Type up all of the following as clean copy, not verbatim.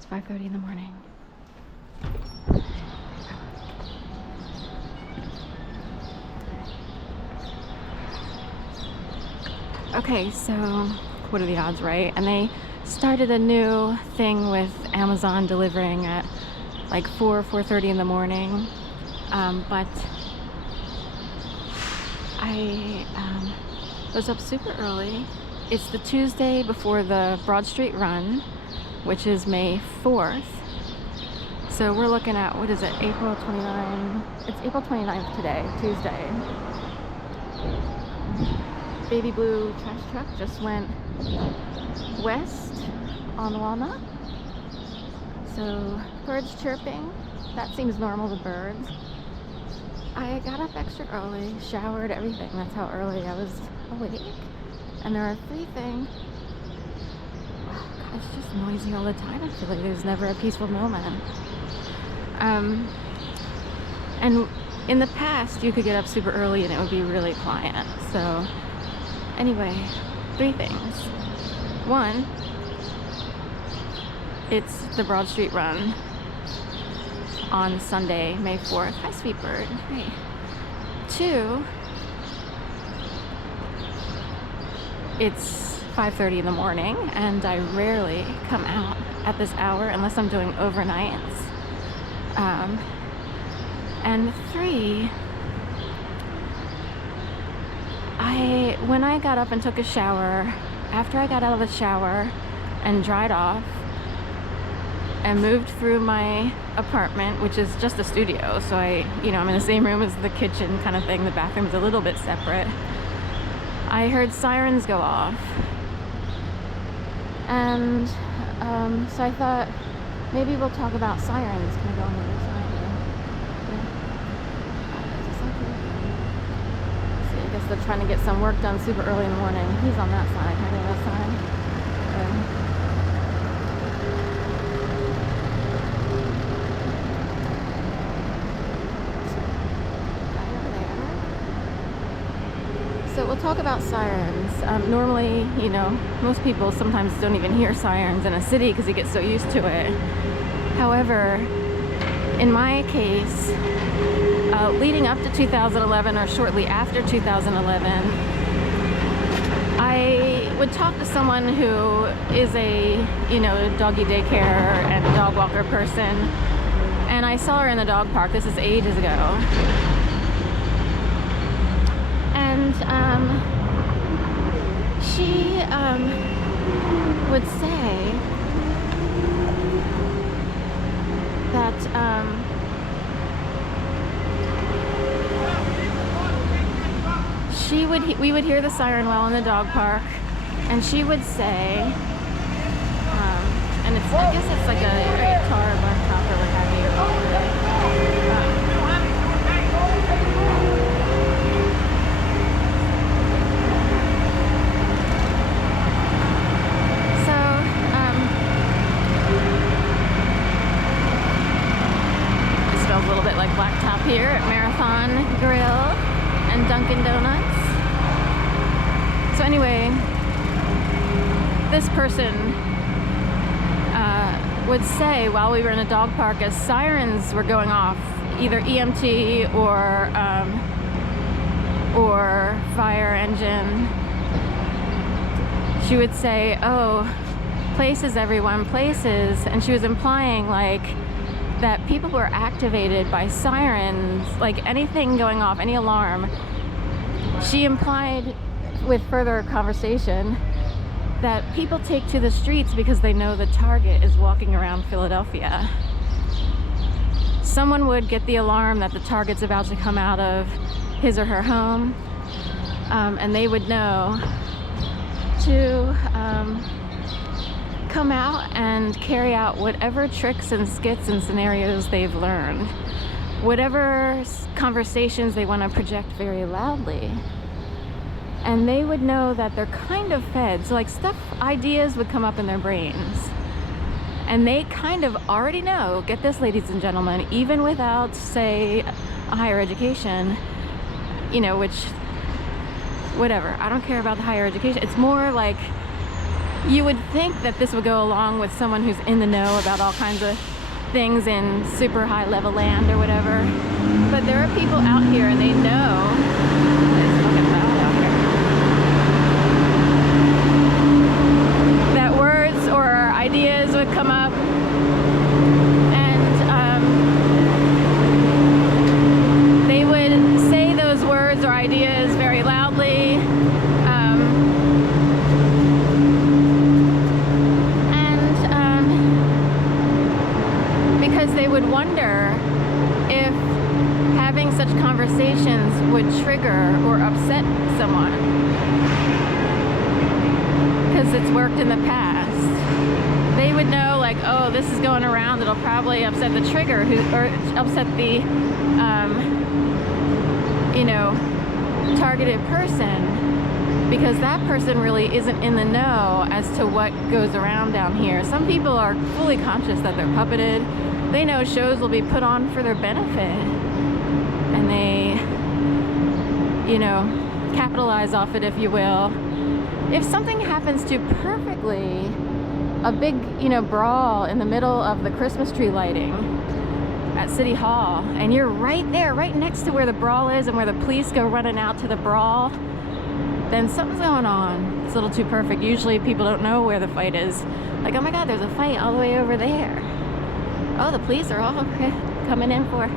It's 5:30 in the morning. Okay, so what are the odds, right? And they started a new thing with Amazon delivering at like 4:30 in the morning. But I was up super early. It's the Tuesday before the Broad Street Run, which is May 4th. So we're looking at, what is it, April 29? It's April 29th today, Tuesday. Baby blue trash truck just went west on Walnut. So birds chirping, that seems normal to birds. I got up extra early, showered, everything. That's how early I was awake. And there are three things. Oh God, it's just noisy all the time. I feel like there's never a peaceful moment. And in the past, you could get up super early and it would be really quiet. So anyway, three things. One, it's the Broad Street Run on Sunday, May 4th. Hi, sweet bird. Hey. Two, it's 5:30 in the morning, and I rarely come out at this hour unless I'm doing overnights. And three, when I got up and took a shower, after I got out of the shower and dried off and moved through my apartment, which is just a studio, so I'm in the same room as the kitchen kind of thing. The bathroom's a little bit separate. I heard sirens go off, and so I thought maybe we'll talk about sirens. Can I go on the other side here? Yeah. See, I guess they're trying to get some work done super early in the morning. He's on that side. Can I go on that side? So we'll talk about sirens. Normally, most people sometimes don't even hear sirens in a city because you get so used to it. However, in my case, leading up to 2011 or shortly after 2011, I would talk to someone who is a, doggy daycare and dog walker person, and I saw her in the dog park. This is ages ago. And she would say that we would hear the siren well in the dog park, and she would say, and I guess it's like a tar blacktop or what have you. A little bit like blacktop here at Marathon Grill and Dunkin' Donuts. So anyway, this person would say while we were in a dog park, as sirens were going off, either EMT or fire engine, she would say, "Oh, places, everyone, places," and she was implying like that people were activated by sirens, like anything going off, any alarm. She implied with further conversation that people take to the streets because they know the target is walking around Philadelphia. Someone would get the alarm that the target's about to come out of his or her home, and they would know to come out and carry out whatever tricks and skits and scenarios they've learned, whatever conversations they want to project very loudly. And they would know that they're kind of fed. So like ideas would come up in their brains. And they kind of already know, get this, ladies and gentlemen, even without, say, a higher education, which, whatever, I don't care about the higher education. It's more like you would think that this would go along with someone who's in the know about all kinds of things in super high level land or whatever. But there are people out here and they know. It's fucking loud out here. That words or ideas would come up, and they would say those words or ideas very loudly. Because they would wonder if having such conversations would trigger or upset someone, because it's worked in the past. They would know, like, oh, this is going around, it'll probably upset the trigger, or upset the you know, targeted person, because that person really isn't in the know as to what goes around down here. Some people are fully conscious that they're puppeted. They know shows will be put on for their benefit, and they, you know, capitalize off it, if you will. If something happens to perfectly a big, you know, brawl in the middle of the Christmas tree lighting at City Hall, and you're right there, right next to where the brawl is and where the police go running out to the brawl, then something's going on. It's a little too perfect. Usually people don't know where the fight is. Like, oh my God, there's a fight all the way over there. Oh, the police are all coming in for.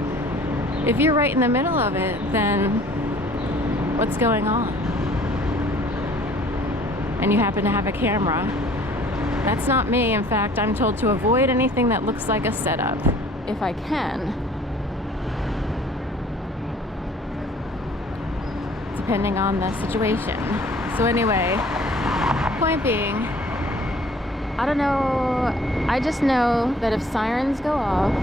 If you're right in the middle of it, then what's going on? And you happen to have a camera. That's not me. In fact, I'm told to avoid anything that looks like a setup, if I can. Depending on the situation. So anyway, point being, I don't know, I just know that if sirens go off,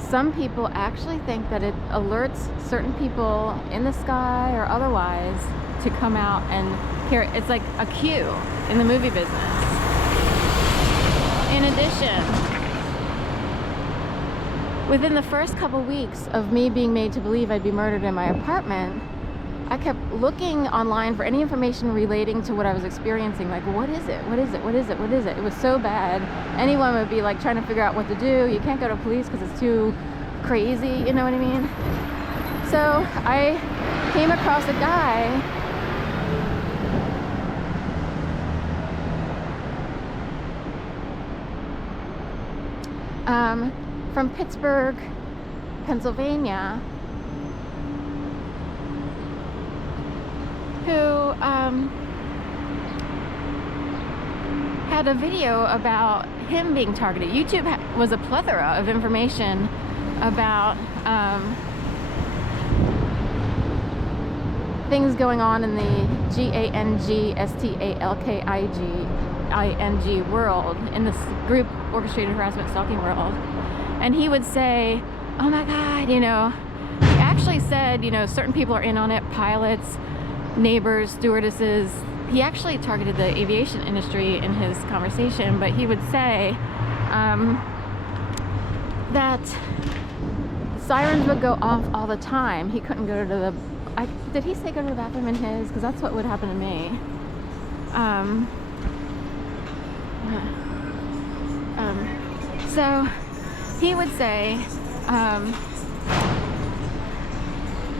some people actually think that it alerts certain people in the sky or otherwise to come out and hear it. It's like a cue in the movie business. In addition, within the first couple weeks of me being made to believe I'd be murdered in my apartment, I kept looking online for any information relating to what I was experiencing. Like, what is it? What is it? What is it? What is it? It was so bad. Anyone would be like trying to figure out what to do. You can't go to police because it's too crazy, you know what I mean? So I came across a guy from Pittsburgh, Pennsylvania, who had a video about him being targeted. YouTube was a plethora of information about things going on in the GANGSTALKING world, in this group orchestrated harassment stalking world. And he would say, oh my God, you know, he actually said, you know, certain people are in on it, pilots, neighbors, stewardesses. He actually targeted the aviation industry in his conversation, but he would say that sirens would go off all the time. He couldn't go to the, did he say go to the bathroom in his? Because that's what would happen to me. So he would say